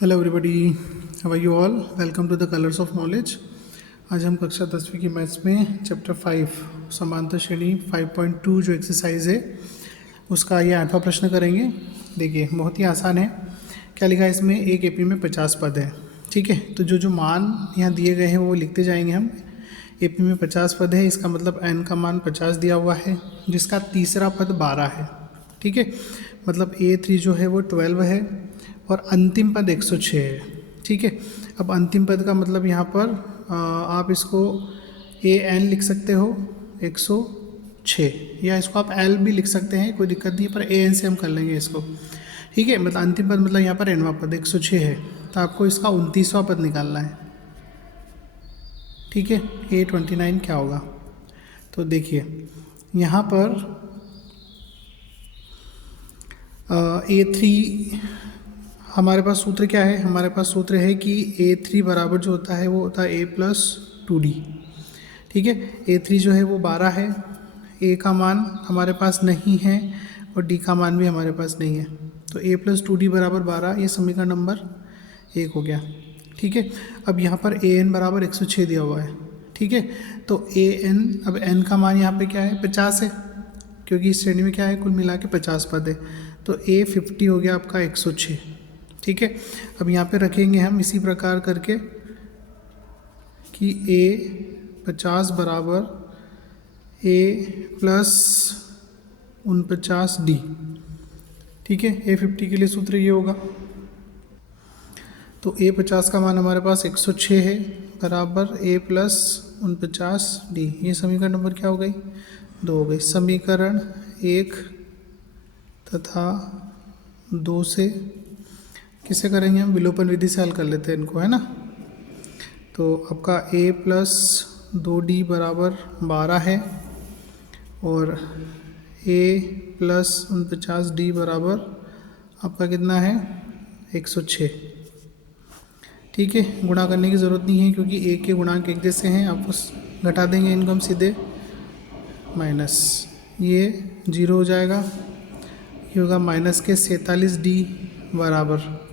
Hello everybody, how are you all. Welcome to the colours of knowledge. आज हम कक्षा 10वीं की मैथ्स में चैप्टर 5 समांतर श्रेणी 5.2 जो एक्सरसाइज है उसका ये 8वां प्रश्न करेंगे। देखिए बहुत ही आसान है। क्या लिखा है इसमें, एक एपी में 50 पद है। ठीक है, तो जो जो मान यहाँ दिए गए हैं वो लिखते जाएंगे हम। एपी में 50 पद है, इसका मतलब एन का मान 50 दिया हुआ है, जिसका तीसरा पद 12 है। ठीक है, मतलब A3 जो है वो 12 है और अंतिम पद 106 है। ठीक है, अब अंतिम पद का मतलब यहाँ पर आप इसको AN लिख सकते हो 106, या इसको आप L भी लिख सकते हैं, कोई दिक्कत नहीं है, पर AN से हम कर लेंगे इसको। ठीक है, मतलब अंतिम पद मतलब यहाँ पर nवां पद 106 है, तो आपको इसका 29वां पद निकालना है। ठीक है, A29 क्या होगा, तो देखिए यहाँ पर A3 हमारे पास सूत्र क्या है, हमारे पास सूत्र है कि A3 बराबर जो होता है वो होता है A+2D। ठीक है, A3 जो है वो 12 है, A का मान हमारे पास नहीं है और D का मान भी हमारे पास नहीं है, तो A+2D बराबर 12, ये समीकरण नंबर 1 हो गया। ठीक है, अब यहाँ पर AN बराबर 106 दिया हुआ है। ठीक है, तो AN, अब N का मान यहाँ पे क्या है, 50 है, क्योंकि इस श्रेणी में क्या है, कुल मिला के 50 पद है, तो A50 हो गया आपका 106। ठीक है, अब यहाँ पे रखेंगे हम इसी प्रकार करके कि A50 बराबर A+49D। ठीक है, A50 के लिए सूत्र ये होगा, तो A50 का मान हमारे पास 106 है बराबर A+49D। ये समीकरण नंबर क्या हो गई, 2 हो गई। समीकरण 1 तथा 2 से किसे करेंगे हम, विलोपन विधि से हल कर लेते हैं इनको, है ना। तो आपका A+2D बराबर 12 है और A+49D बराबर आपका कितना है, 106। ठीक है, गुणा करने की ज़रूरत नहीं है क्योंकि A के गुणांक एक जैसे हैं, आप उस घटा देंगे इनको हम सीधे, माइनस ये 0 हो जाएगा, ये होगा माइनस के 47D बराबर,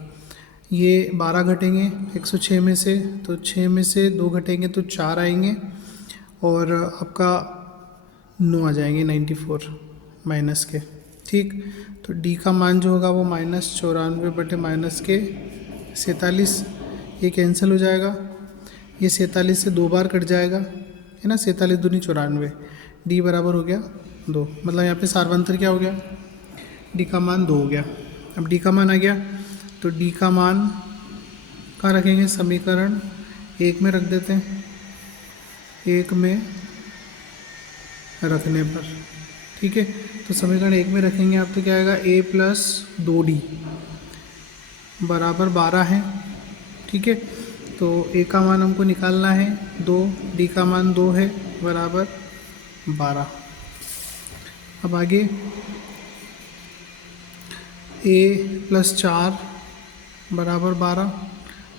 ये 12 घटेंगे 106 में से, तो 6 में से 2 घटेंगे तो 4 आएंगे और आपका 9 आ जाएंगे 94 माइनस के। ठीक, तो D का मान जो होगा वो -94 बटे माइनस के 47, ये कैंसिल हो जाएगा, ये 47 से 2 बार कट जाएगा, है ना, 47 दूनी 94, D बराबर हो गया 2, मतलब यहाँ पे सार्वंतर क्या हो गया, D का मान 2 हो गया। अब D का मान आ गया तो D का मान कहाँ रखेंगे, समीकरण 1 में रख देते हैं, 1 में रखने पर। ठीक है, तो समीकरण 1 में रखेंगे आप तो क्या आएगा, A+2D बराबर 12 है। ठीक है, तो A का मान हमको निकालना है 2, D का मान 2 है बराबर 12। अब आगे A+4 बराबर 12,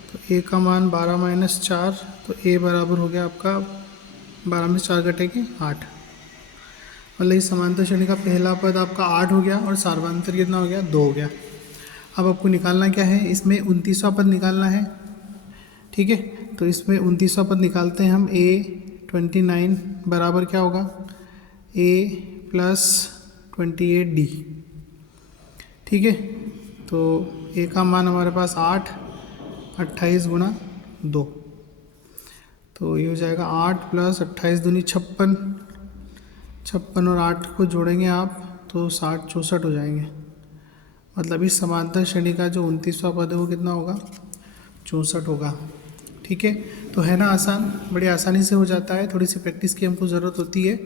तो A का मान 12 - 4, तो A बराबर हो गया आपका 12 में 4 घटेंगे 8, मतलब इस समांतर श्रेणी का पहला पद आपका 8 हो गया और सार्वंतर कितना हो गया, 2 हो गया। अब आपको निकालना क्या है, इसमें 29वां पद निकालना है। ठीक है, तो इसमें 29वां पद निकालते हैं हम। A29 बराबर क्या होगा, A+28D। ठीक है, तो A का मान हमारे पास 8, 28 गुणा 2, तो ये हो जाएगा 8 + 28 दूनी 56, 56 और 8 को जोड़ेंगे आप तो 60 64 हो जाएंगे, मतलब इस समांतर श्रेणी का जो 29वां पद है वो कितना होगा, 64 होगा। ठीक है, तो है ना आसान, बड़ी आसानी से हो जाता है, थोड़ी सी प्रैक्टिस की हमको ज़रूरत होती है।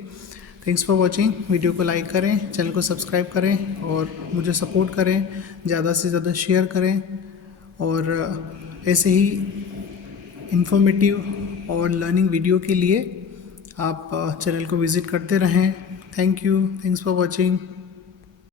थैंक्स फॉर वॉचिंग, वीडियो को लाइक करें, चैनल को सब्सक्राइब करें और मुझे सपोर्ट करें, ज़्यादा से ज़्यादा शेयर करें, और ऐसे ही इन्फॉर्मेटिव और लर्निंग वीडियो के लिए आप चैनल को विज़िट करते रहें। Thank you, thanks for watching.